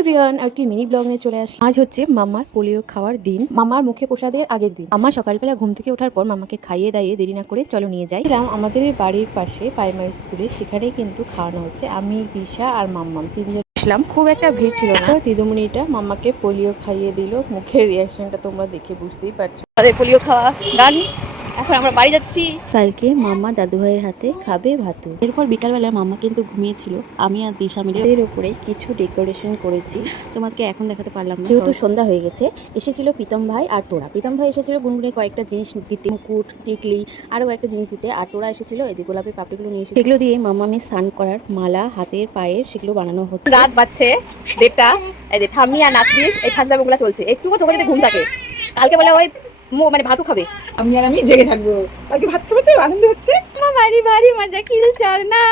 Everyone, আর কি mini blog নিয়ে চলে আসি। আজ হচ্ছে মামার পোলিও খাওয়ার দিন, মামার মুখে প্রসাদের আগের দিন। মামা সকালবেলা ঘুম থেকে ওঠার পর মামাকে খাইয়ে দাইয়ে দেরি না করে চলো নিয়ে যাই। আমাদের বাড়ির পাশে প্রাইমারি স্কুলে, সেখানে কিন্তু খাওয়ানো হচ্ছে। আমি, দিশা আর মাম্মাম তিনজন আসলাম। খুব একটা ভিড় ছিল না। দিদিমণিটা মামাকে পোলিও খাইয়ে দিল। মুখের রিয়াকশনটা তোমরা দেখে বুঝতেই পারছো। আমাদের পোলিও খাওয়া ডান। এখন আমরা বাড়ি যাচ্ছি। কালকে মামা দাদু ভাইয়ের হাতে খাবে ভাতু। এরপর বিকালবেলায় মামা কিন্তু ঘুমিয়েছিল। আমি আর দিশা মিলে এর উপরে কিছু ডেকোরেশন করেছি, তোমাকে এখন দেখাতে পারলাম না যেহেতু সন্ধ্যা হয়ে গেছে। এসেছিল প্রীতম ভাই আর তোরা। প্রীতম ভাই এসেছিল গুনগুনের কয়েকটা জিনিস দিতে, মুকুট, টিকলি, আরও কয়েকটা জিনিস দিতে। আর তোরা এসেছিল এই যে গোলাপের পাপড়িগুলো নিয়ে এসেছে, সেগুলো দিয়ে মামামে স্নান করার মালা, হাতের পায়ের, সেগুলো বানানো হচ্ছে। রাত বাজছে 1:30। এই যে ঠাম্মি আর নাতনি এই ফাজলামোগুলো চলছে। একটুকু চোখে যদি ঘুম থাকে, কালকে বলে ওই মানে ভাতও খাবে, আমি আর আমি জেগে থাকবো। কালকে ভাত খাবো তো আনন্দ হচ্ছে। আমার বাড়ি বাড়ি মজা খিল চল না।